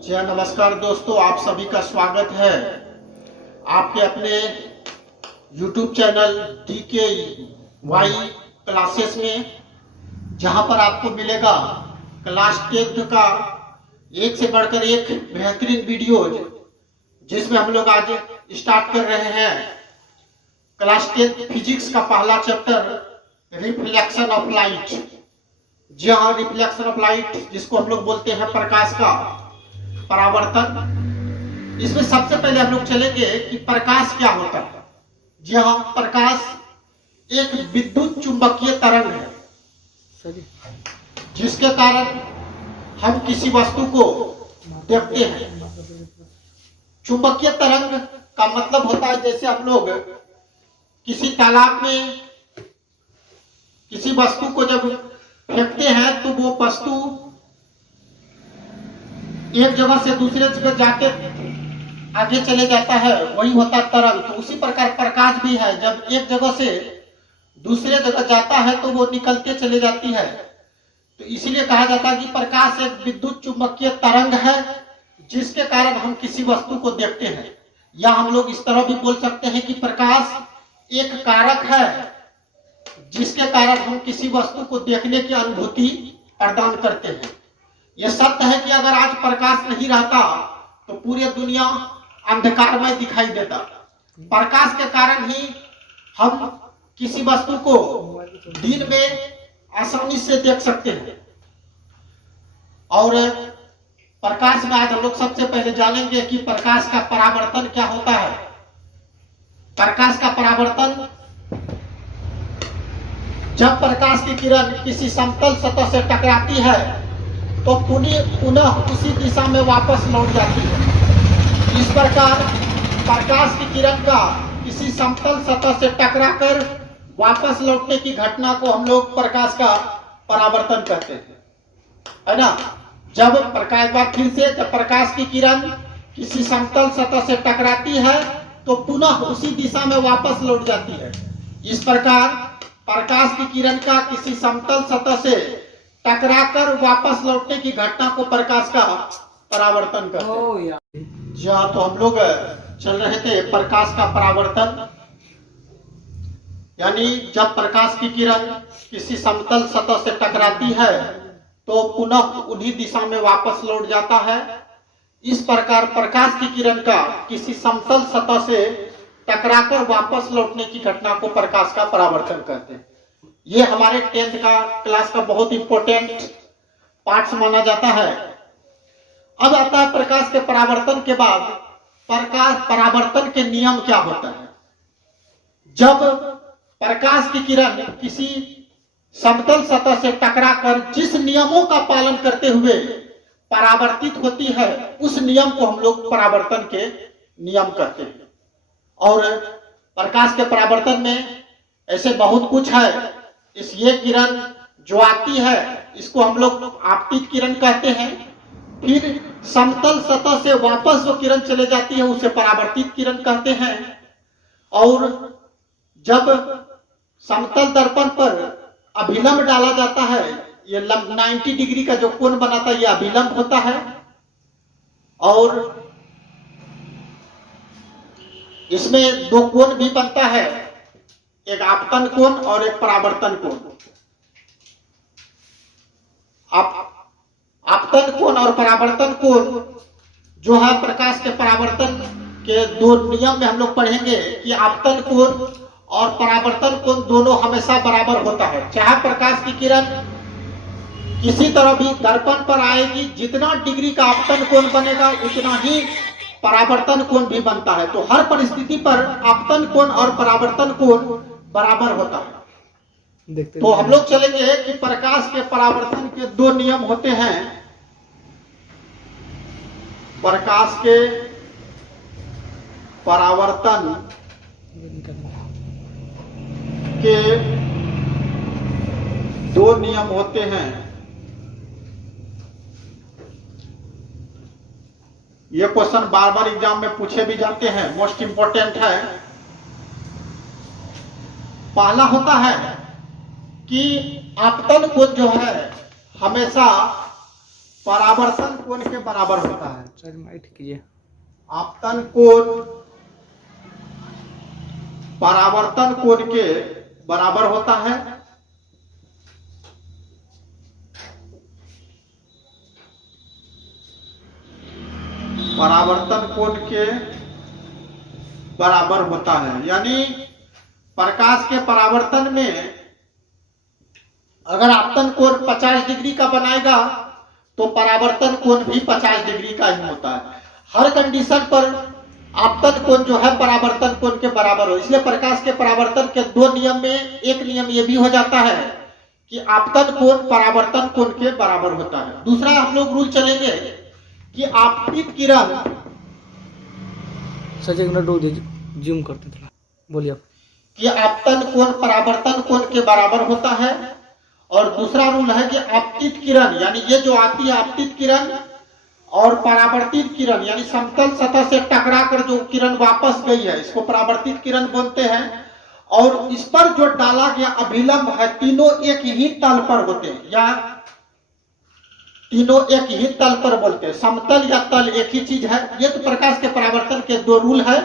जी नमस्कार दोस्तों, आप सभी का स्वागत है आपके अपने YouTube चैनल DKY क्लासेस में, जहां पर आपको मिलेगा क्लास 10th का एक से बढ़कर एक बेहतरीन वीडियोज, जिसमें हम लोग आज स्टार्ट कर रहे हैं क्लास 10th फिजिक्स का पहला चैप्टर रिफ्लेक्शन ऑफ लाइट। जी हाँ, रिफ्लेक्शन ऑफ लाइट, जिसको हम लोग बोलते हैं प्रकाश का परावर्तन। इसमें सबसे पहले हम लोग चलेंगे कि प्रकाश क्या होता है। जी हाँ, प्रकाश एक विद्युत चुंबकीय तरंग है, जिसके कारण हम किसी वस्तु को देखते हैं। चुंबकीय तरंग का मतलब होता है, जैसे हम लोग किसी तालाब में किसी वस्तु को जब फेंकते हैं तो वो वस्तु एक जगह से दूसरे जगह जाके आगे चले जाता है, वही होता है तरंग। तो उसी प्रकार प्रकाश भी है, जब एक जगह से दूसरे जगह जाता है तो वो निकलते चले जाती है। तो इसीलिए कहा जाता है कि प्रकाश एक विद्युत चुंबकीय तरंग है, जिसके कारण हम किसी वस्तु को देखते हैं। या हम लोग इस तरह भी बोल सकते हैं कि प्रकाश एक कारक है, जिसके कारण हम किसी वस्तु को देखने की अनुभूति प्रदान करते हैं। यह सत्य है कि अगर आज प्रकाश नहीं रहता तो पूरी दुनिया अंधकारमय दिखाई देता। प्रकाश के कारण ही हम किसी वस्तु को दिन में आसानी से देख सकते हैं। और प्रकाश में आज हम लोग सबसे पहले जानेंगे कि प्रकाश का परावर्तन क्या होता है। प्रकाश का परावर्तन, जब प्रकाश की किरण किसी समतल सतह से टकराती है तो पुनः उसी दिशा में वापस लौट जाती है। इस प्रकार प्रकाश की किरण का किसी समतल सतह से टकराकर वापस लौटने की घटना को हम लोग प्रकाश का परावर्तन कहते हैं, है ना। जब प्रकाश की किरण किसी समतल सतह से टकराती है तो पुनः उसी दिशा में वापस लौट जाती है। इस प्रकार प्रकाश की किरण का किसी समतल सतह से टकराकर वापस लौटने की घटना को प्रकाश का परावर्तन कहते हैं। जी हाँ, तो हम लोग चल रहे थे प्रकाश का परावर्तन, यानी जब प्रकाश की किरण किसी समतल सतह से टकराती है तो पुनः उन्हीं दिशा में वापस लौट जाता है। इस प्रकार प्रकाश की किरण का किसी समतल सतह से टकराकर वापस लौटने की घटना को प्रकाश का परावर्तन कहते हैं। ये हमारे 10th का क्लास का बहुत इंपॉर्टेंट पार्ट माना जाता है। अब आता है प्रकाश के परावर्तन के बाद प्रकाश परावर्तन के नियम क्या होता है। जब प्रकाश की किरण किसी समतल सतह से टकराकर जिस नियमों का पालन करते हुए परावर्तित होती है, उस नियम को हम लोग परावर्तन के नियम कहते हैं। और प्रकाश के परावर्तन में ऐसे बहुत कुछ है। ये किरण जो आती है, इसको हम लोग आपतित किरण कहते हैं। फिर समतल सतह से वापस जो किरण चले जाती है उसे परावर्तित किरण कहते हैं। और जब समतल दर्पण पर अभिलंब डाला जाता है, ये 90 डिग्री का जो कोण बनाता है, यह अभिलंब होता है। और इसमें दो कोण भी बनता है, एक आपतन कोण और एक परावर्तन कोण। आपतन कोण और परावर्तन कोण जो है, प्रकाश के परावर्तन के दो नियम में हम लोग पढ़ेंगे कि आपतन कोण और परावर्तन कोण दोनों हमेशा बराबर होता है। चाहे प्रकाश की किरण किसी तरह भी दर्पण पर आएगी, जितना डिग्री का आपतन कोण बनेगा उतना ही परावर्तन कोण भी बनता है। तो हर परिस्थिति पर आपतन कोण और परावर्तन कोण बराबर होता है। तो हम लोग चलेंगे कि प्रकाश के परावर्तन के दो नियम होते हैं। प्रकाश के परावर्तन के दो नियम होते हैं। ये क्वेश्चन बार बार एग्जाम में पूछे भी जाते हैं, मोस्ट इंपोर्टेंट है। पहला होता है कि आपतन कोण जो है हमेशा परावर्तन कोण के बराबर होता है। सर माइट कीजिए। आपतन कोण परावर्तन कोण के बराबर होता है। परावर्तन कोण के बराबर होता है, यानी प्रकाश के परावर्तन में अगर आपतन कोण 50 डिग्री का बनाएगा तो परावर्तन कोण भी 50 डिग्री का ही होता है। हर कंडीशन पर आपतन कोण जो है परावर्तन कोण के बराबर हो। इसलिए प्रकाश के परावर्तन के दो नियम में एक नियम ये भी हो जाता है कि आपतन कोण परावर्तन कोण के बराबर होता है। दूसरा हम लोग रूल चलेंगे कि आपतित किरण, सर एक मिनट जूम करते थोड़ा, बोलिए आप। कि आपतन कोण परावर्तन कोण के बराबर होता है। और दूसरा रूल है कि आपतित किरण, यानी ये जो आती है आपतित किरण और परावर्तित किरण, यानी समतल सतह से टकरा कर जो किरण वापस गई है, इसको परावर्तित किरण बोलते हैं। और इस पर जो डाला गया अभिलंब है, तीनों एक ही तल पर होते हैं, या तीनों एक ही तल पर बोलते हैं। समतल या तल एक ही चीज है। ये तो प्रकाश के परावर्तन के दो रूल है,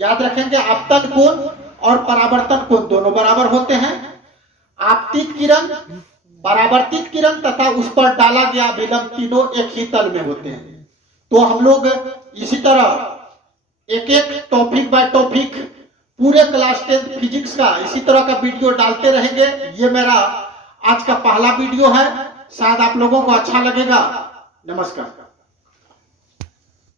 याद रखेंगे। आपतन कोण और परावर्तन कोण दोनों बराबर होते हैं। आपतित किरण, परावर्तित किरण तथा उस पर डाला गया अभिलंब तीनों एक ही तल में होते हैं। तो हम लोग इसी तरह एक एक टॉपिक बाय टॉपिक पूरे क्लास 10 फिजिक्स का इसी तरह का वीडियो डालते रहेंगे। ये मेरा आज का पहला वीडियो है, शायद आप लोगों को अच्छा लगेगा। नमस्कार।